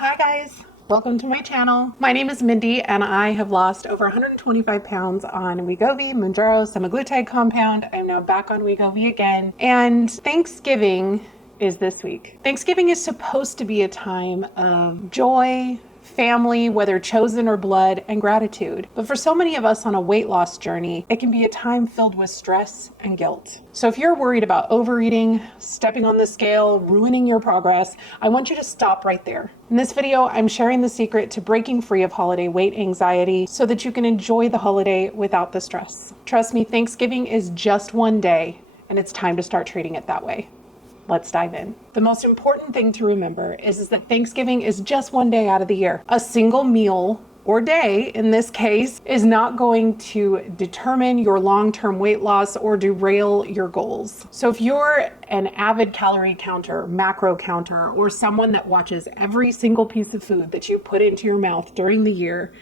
Hi guys, welcome to my channel. My name is Mindy and I have lost over 125 pounds on Wegovy, Mounjaro, semaglutide compound. I'm now back on Wegovy again, and Thanksgiving is this week. Thanksgiving is supposed to be a time of joy, family, whether chosen or blood, and gratitude. But for so many of us on a weight loss journey, it can be a time filled with stress and guilt. So if you're worried about overeating, stepping on the scale, ruining your progress, I want you to stop right there. In this video, I'm sharing the secret to breaking free of holiday weight anxiety so that you can enjoy the holiday without the stress. Trust me, Thanksgiving is just one day, and it's time to start treating it that way. Let's dive in. The most important thing to remember is that Thanksgiving is just one day out of the year. A single meal or day, in this case, is not going to determine your long-term weight loss or derail your goals. So if you're an avid calorie counter, macro counter, or someone that watches every single piece of food that you put into your mouth during the year,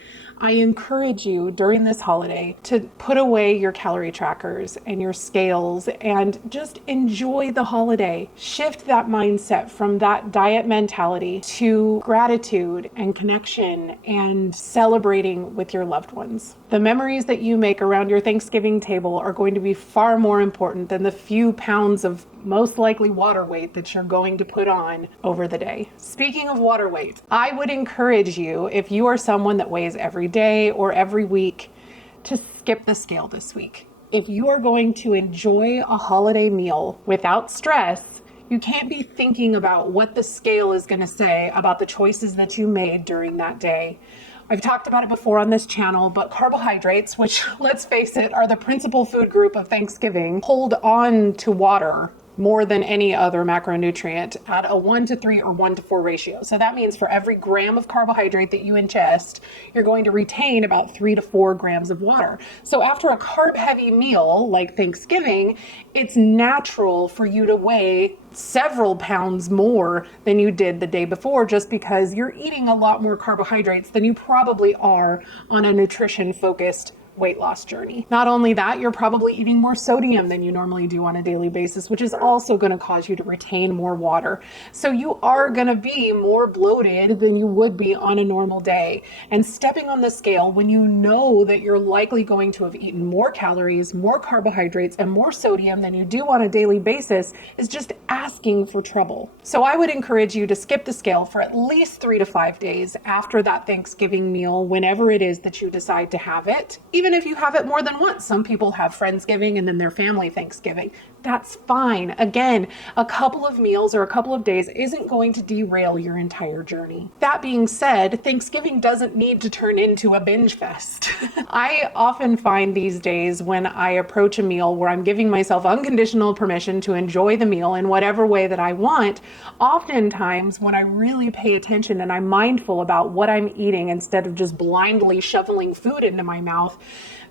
I encourage you during this holiday to put away your calorie trackers and your scales and just enjoy the holiday. Shift that mindset from that diet mentality to gratitude and connection and celebrating with your loved ones. The memories that you make around your Thanksgiving table are going to be far more important than the few pounds of most likely water weight that you're going to put on over the day. Speaking of water weight, I would encourage you, if you are someone that weighs every day or every week, to skip the scale this week. If you are going to enjoy a holiday meal without stress, you can't be thinking about what the scale is going to say about the choices that you made during that day. I've talked about it before on this channel, but carbohydrates, which, let's face it, are the principal food group of Thanksgiving, hold on to water more than any other macronutrient at a 1-to-3 or 1-to-4 ratio. So that means for every gram of carbohydrate that you ingest, you're going to retain about 3 to 4 grams of water. So after a carb-heavy meal like Thanksgiving, it's natural for you to weigh several pounds more than you did the day before, just because you're eating a lot more carbohydrates than you probably are on a nutrition-focused weight loss journey. Not only that, you're probably eating more sodium than you normally do on a daily basis, which is also going to cause you to retain more water. So you are going to be more bloated than you would be on a normal day. And stepping on the scale when you know that you're likely going to have eaten more calories, more carbohydrates, and more sodium than you do on a daily basis is just asking for trouble. So I would encourage you to skip the scale for at least 3 to 5 days after that Thanksgiving meal, whenever it is that you decide to have it. Even if you have it more than once. Some people have Friendsgiving and then their family Thanksgiving. That's fine. Again, a couple of meals or a couple of days isn't going to derail your entire journey. That being said, Thanksgiving doesn't need to turn into a binge fest. I often find these days when I approach a meal where I'm giving myself unconditional permission to enjoy the meal in whatever way that I want, oftentimes when I really pay attention and I'm mindful about what I'm eating instead of just blindly shoveling food into my mouth,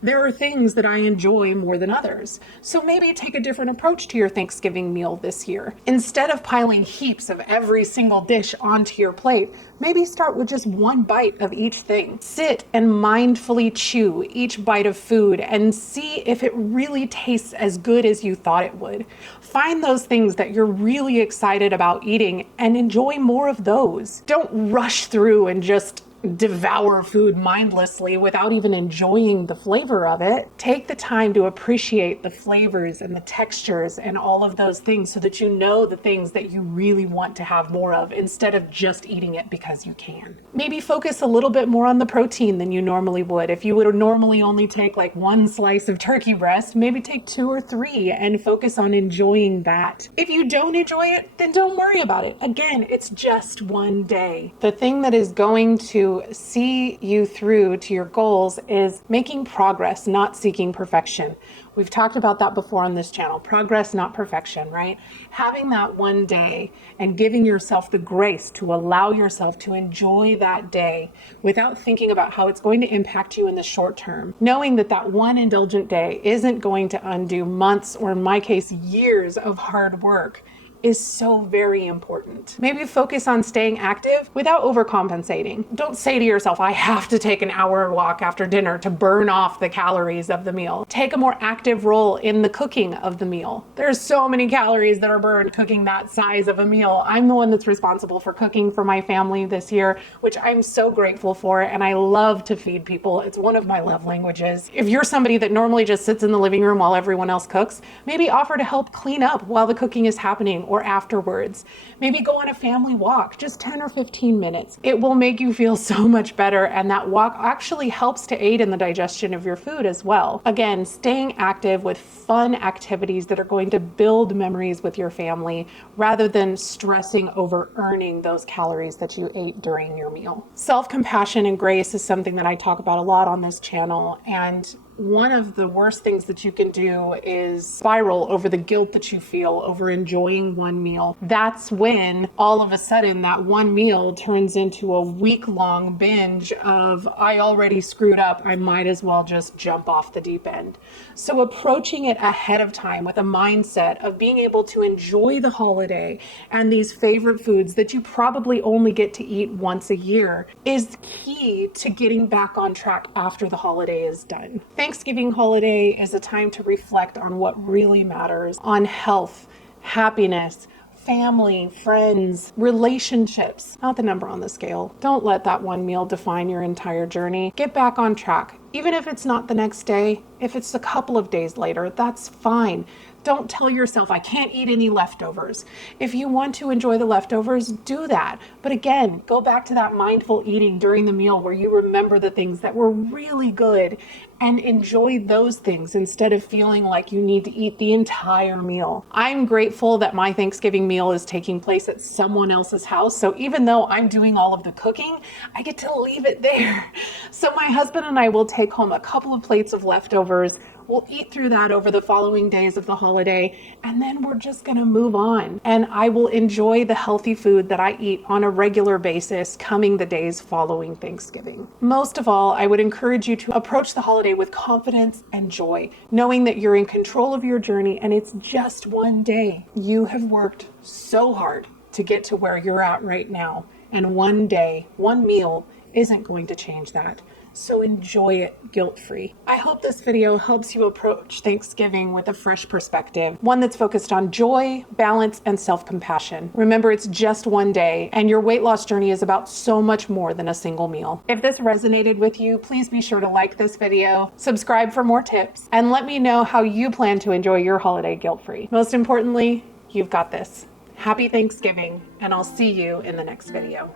there are things that I enjoy more than others. So maybe take a different approach to your Thanksgiving meal this year. Instead of piling heaps of every single dish onto your plate, maybe start with just one bite of each thing. Sit and mindfully chew each bite of food and see if it really tastes as good as you thought it would. Find those things that you're really excited about eating and enjoy more of those. Don't rush through and just devour food mindlessly without even enjoying the flavor of it. Take the time to appreciate the flavors and the textures and all of those things so that you know the things that you really want to have more of instead of just eating it because you can. Maybe focus a little bit more on the protein than you normally would. If you would normally only take like 1 slice of turkey breast, maybe take 2 or 3 and focus on enjoying that. If you don't enjoy it, then don't worry about it. Again, it's just one day. The thing that is going to see you through to your goals is making progress, not seeking perfection. We've talked about that before on this channel. Progress, not perfection, right? Having that one day and giving yourself the grace to allow yourself to enjoy that day without thinking about how it's going to impact you in the short term. Knowing that that one indulgent day isn't going to undo months, or in my case, years of hard work, is so very important. Maybe focus on staying active without overcompensating. Don't say to yourself, I have to take an hour walk after dinner to burn off the calories of the meal. Take a more active role in the cooking of the meal. There's so many calories that are burned cooking that size of a meal. I'm the one that's responsible for cooking for my family this year, which I'm so grateful for, and I love to feed people. It's one of my love languages. If you're somebody that normally just sits in the living room while everyone else cooks, maybe offer to help clean up while the cooking is happening or afterwards. Maybe go on a family walk, just 10 or 15 minutes. It will make you feel so much better, and that walk actually helps to aid in the digestion of your food as well. Again, staying active with fun activities that are going to build memories with your family rather than stressing over earning those calories that you ate during your meal. Self-compassion and grace is something that I talk about a lot on this channel, and one of the worst things that you can do is spiral over the guilt that you feel over enjoying one meal. That's when all of a sudden that one meal turns into a week-long binge of, I already screwed up, I might as well just jump off the deep end. So approaching it ahead of time with a mindset of being able to enjoy the holiday and these favorite foods that you probably only get to eat once a year is key to getting back on track after the holiday is done. Thanksgiving holiday is a time to reflect on what really matters, on health, happiness, family, friends, relationships, not the number on the scale. Don't let that one meal define your entire journey. Get back on track. Even if it's not the next day, if it's a couple of days later, that's fine. Don't tell yourself, I can't eat any leftovers. If you want to enjoy the leftovers, do that. But again, go back to that mindful eating during the meal where you remember the things that were really good and enjoy those things instead of feeling like you need to eat the entire meal. I'm grateful that my Thanksgiving meal is taking place at someone else's house. So even though I'm doing all of the cooking, I get to leave it there. So my husband and I will take home a couple of plates of leftovers. We'll eat through that over the following days of the holiday, and then we're just gonna move on. And I will enjoy the healthy food that I eat on a regular basis coming the days following Thanksgiving. Most of all, I would encourage you to approach the holiday with confidence and joy, knowing that you're in control of your journey and it's just one day. You have worked so hard to get to where you're at right now, and one day, one meal isn't going to change that. So enjoy it guilt-free. I hope this video helps you approach Thanksgiving with a fresh perspective, one that's focused on joy, balance, and self-compassion. Remember, it's just one day, and your weight loss journey is about so much more than a single meal. If this resonated with you, please be sure to like this video, subscribe for more tips, and let me know how you plan to enjoy your holiday guilt-free. Most importantly, you've got this. Happy Thanksgiving, and I'll see you in the next video.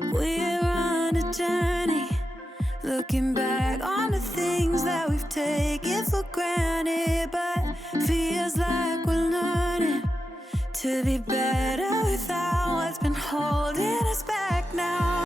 We're on a journey, looking back on the things that we've taken for granted, but feels like we're learning to be better without what's been holding us back.